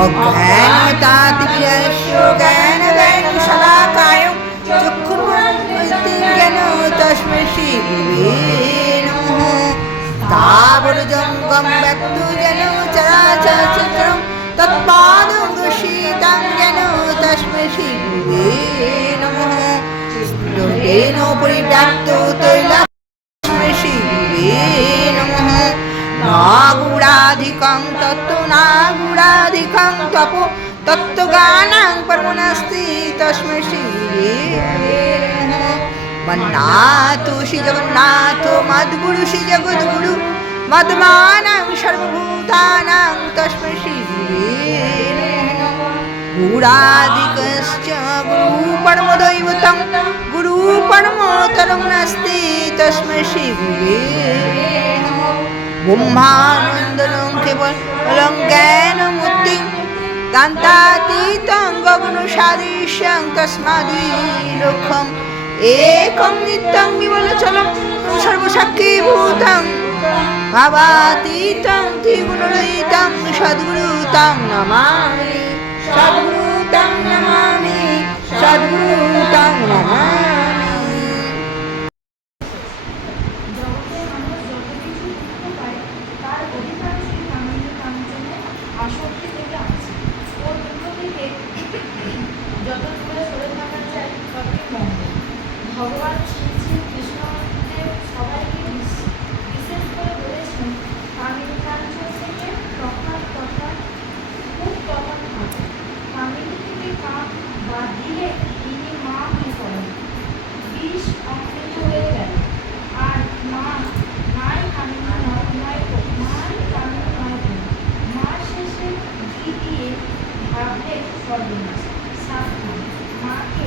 অজ্ঞানতাতিবিরস্য জ্ঞানজ্ঞানশলাকায়ং চক্ষুর্মৃত্যুং জ্ঞান তস্मै শ্রী গুরুবে নমঃ। স্থাবরজঙ্গম ব্যক্তো যেন চরাচরং তৎপাদং দর্শিতাং যেন তস্मै শ্রী গুরুবে নমঃ। তেন পরিব্যাপ্তো তৈলাক্ষ্মী শ্রী গুরুবে নমঃ। নাগুড়াধিকং তত্ত্ব নাগুড়াধিকং তপো তত্ত্বজ্ঞানাং পরমনাস্তি তস্मै শ্রী গুরুবে নমঃ। মন্নাথো শ্রী জগন্নাথ মদ্গুরু শ্রী জগদ্গুরু মদ্মানাং সর্বভূতানাং তস্मै শ্রী গুরুবে নমঃ। গুরাদিকশ্চ গুরু পরমদৈবতং গুরু পরমতরং নাস্তি তস্मै শ্রী গুরুবে নমঃ। ব্রহ্মানন্দং কেবলং জ্ঞানমূর্তিং কান্তাতীতং গগনসাদৃশ্যং তস্মাদিলোকং একং নিত্যং বিমলচলং সর্বসাক্ষীভূতং ভাবাতীতং ত্রিগুণরহিতং সদ্গুরু তং নমামি সদ্গুরু তং নমামি সদ্গুরু তং নমামি। ভগবান শ্রী শ্রী কৃষ্ণদেব সবাইকে বিশেষ করে বলেছেন কামিনী কাঞ্চন থেকে তফাৎ খুব তফাৎ থাকে। কামিনী থেকে কাম বাদ দিলে তিনি মা হয়ে পড়েন, বিষ অমৃত হয়ে গেল। আর মা নাই কামিনী নয় মাই কামিনী নয় মা শেষে ঘি দিয়ে ভাবলে সর্বনাশ। সাবধান, মাকে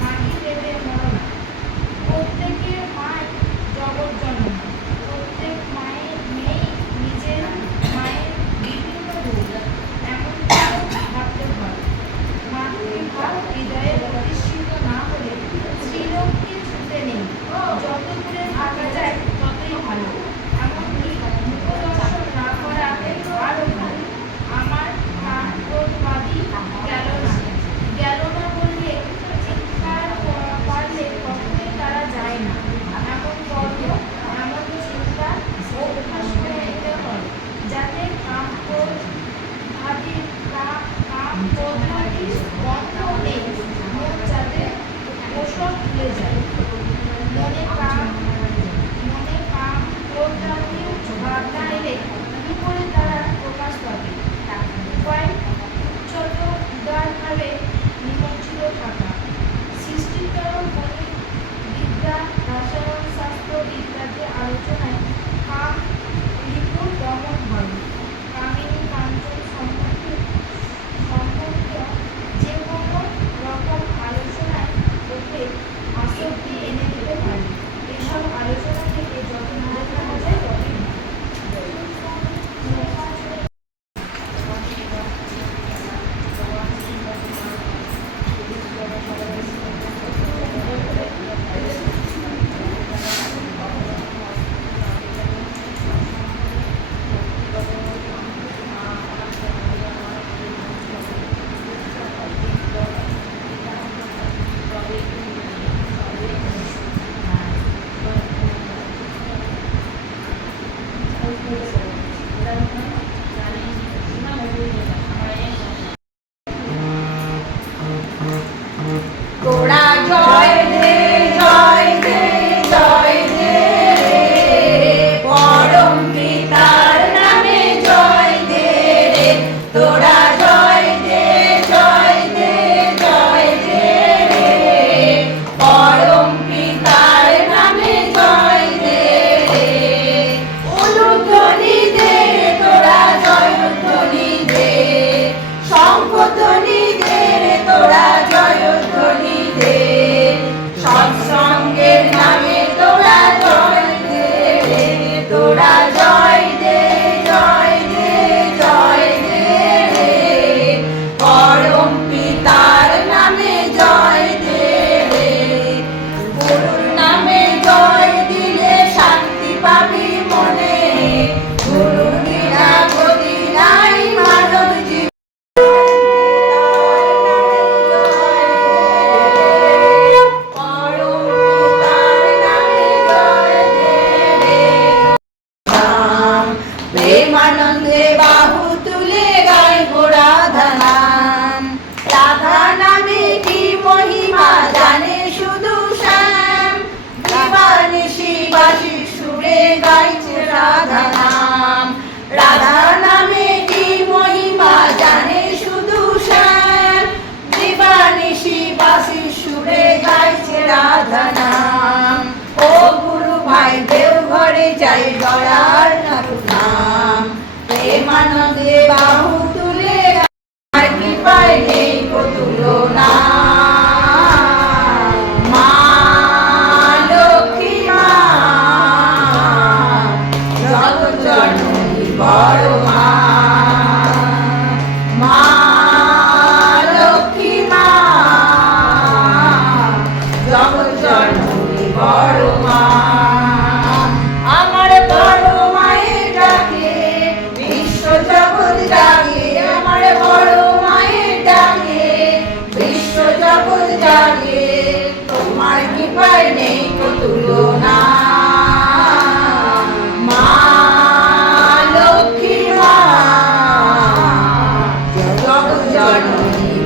মাটি দেবে মরণ। প্রত্যেকের মাই জগৎ জননী, প্রত্যেক মায়ের মেয়ে নিজের মায়ের বিভিন্ন রূপ, এমনটা ভাবতে হয়। মাতৃভাব হৃদয়ে প্রতিষ্ঠিত না হলে স্ত্রীলোককে ছুতে নেই, যত দূরে থাকা যায় ততই ভালো। এমনকি মুখদর্শন না করা আরও ভালো। আমার ক্রোধবাদী গেল না বললে চিৎকার পারলে কখনোই তারা যায় না। এমন কর্ম এমন চিন্তা অভ্যাস করে নিতে হয় যাতে কাম ক্রোধবাদী বন্ধ নেই, মন যাতে ওসব ভুলে যায়। মনে কাম ক্রোধবাদী ভাবনা এলে কি করে তারা প্রকাশ পাবে? উপায় উচ্চত উদারভাবে নিমজ্জিত থাকা। সৃষ্টিতর গণিত বিদ্যা রসায়ন শাস্ত্র ইত্যাদি আলোচনায় কাম রিপুর দমন হয়। কামিনী কাঞ্চন সম্বন্ধীয় যে কোনো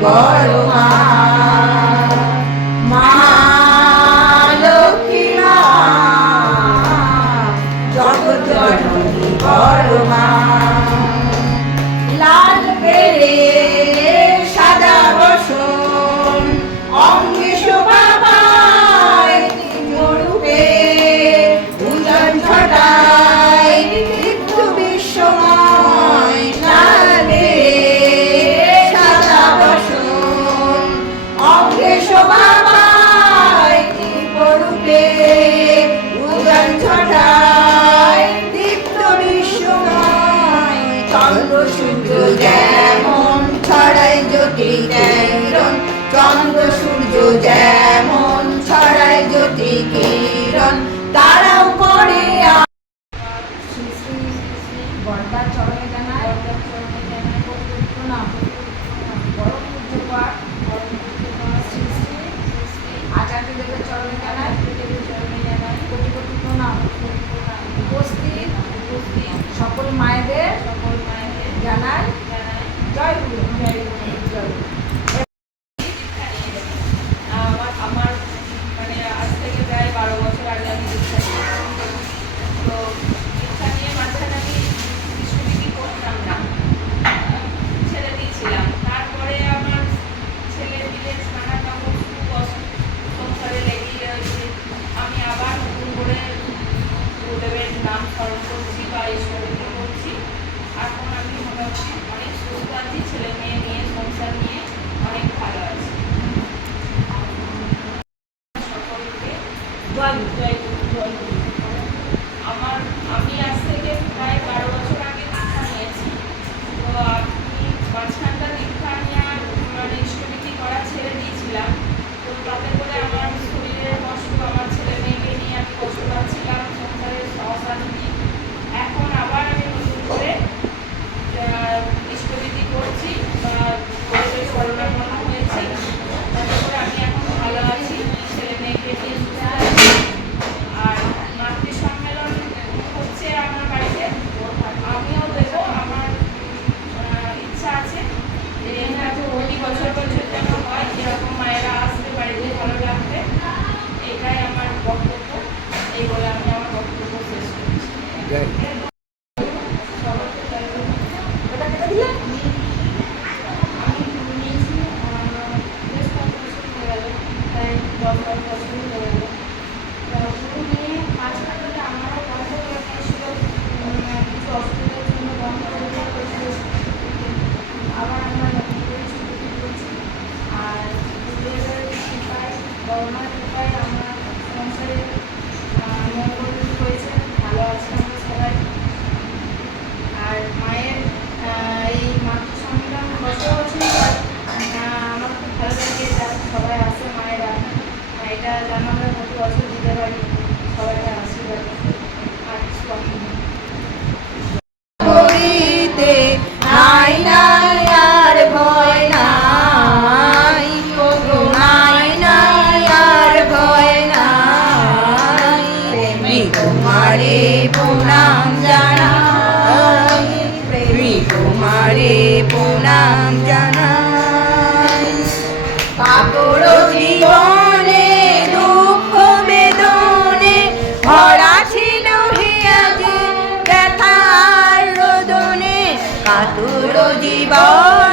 বড় মা, মা লক্ষ্মী মা, জগৎ জননী বড় মা। লাল পেরে সাদা বসন অঙ্গে শোভা পায়, মরুপে উজান ছটায় দীপ্ত বিশ্বময়। লাল পেরে সাদা বসন অঙ্গে শোভা পায়, মরুপে উজান ছটায় দীপ্ত বিশ্বময়। চন্দ্র সূর্য যেমন ছড়ায় জ্যোতি কিরণ, চন্দ্র সূর্য যেমন ছড়ায় জ্যোতি কিরণ, তারাও করে শ্রী শ্রী বর্দার চরণে জানায় প্রণাম। পরম পূজ্যপাঠ শ্রী শ্রী আচার্যদেবের চরণে জানায় কোটি কোটি প্রণাম। উপস্থিত সকল মায়েদের জানায় জয় গুরু। আমার মানে আজ থেকে প্রায় 12 বছর আগে আমি দীক্ষা নিয়েছি। তো দীক্ষা নিয়ে মাঝখানে আমি বিশ্ববিধি করতাম না, ছেড়ে দিয়েছিলাম। তারপরে আমার ছেলের বিয়ে, নানা রকম সংসারে লেগে রয়েছে। আমি আবার নতুন করে গুরুদেবের নাম স্মরণ করছি বা ঈশ্বরকে করছি। এখন আমি মোটামুটি অনেক সুস্থ আছি, ছেলে মেয়ে নিয়ে, সংসার নিয়ে অনেক ভালো আছি। সকলকে জয় গুরু, জয় গুরু। আমি আজ থেকে প্রায় 12 বছর আগে দীক্ষা নিয়েছি। তো আমি মাঝখানটা দীক্ষা নেওয়ার মানে ইষ্টবিধি করা ছেড়ে দিয়েছিলাম। তো তাতে করে আমার শরীরের কষ্ট, আমার ছেলে মেয়েকে নিয়ে আমি কষ্ট পাচ্ছিলাম, সংসারের অশান্তি। এখন আবার আমি নতুন করে ইষ্টবিধি করছি বা গুরুদেবের শরণাপন্ন হয়েছি। তাতে করে আমি এখন ভালো আছি, ছেলে মেয়েকে নিয়ে সুস্থ আছি। আর মাতৃ সম্মেলন হচ্ছে আমার বাড়িতে, আমিও দেবো। আমার ইচ্ছা আছে যে প্রতি বছর বছর যেন হয়, এরকম মায়েরা আসতে বাড়িতে ভালো লাগবে। এটাই আমার বক্তব্য। এই বলে আমি আমার বক্তব্য শেষ করছি। সবাইকে জয় গুরু। আমি গুরু নিয়েছি বেশ কয়েক বছর হয়ে গেল, প্রায় 10-12 বছরই হয়ে গেল। গুরু নিয়ে মাঝখানে আমারও বন্ধ করে দিয়েছিল, কিছু অসুবিধার জন্য বন্ধ করে দেওয়া হয়েছিল। আবার আমরা নতুন করে ছুটি করছি। আর গুরুদেবের কৃপায়, করোনার কৃপায় আমার সংসারে মঙ্গল হয়েছে, ভালো আছি আমরা সবাই। আর মায়ের এই মাতৃ সম্মেলন বছর বছরই হয়। আমার খুব ভালো লাগে যারা সবাই আসে মায়েরা, এটা যেন আমরা প্রতি বছর দিতে পারি সবাইকে আশীর্বাদ। আর কিছু কথা নেই। করিতে নাই নাই আর ভয় নাই, ওগো নাই নাই আর ভয় নাই। প্রেমী তোমারে প্রণাম জানাই, প্রেমী তোমারে প্রণাম জানাই। কাতর জীবনে দুঃখ বেদনে ভরা ছিল হিয়াজে ব্যথার রোদনে। কাতর জীবন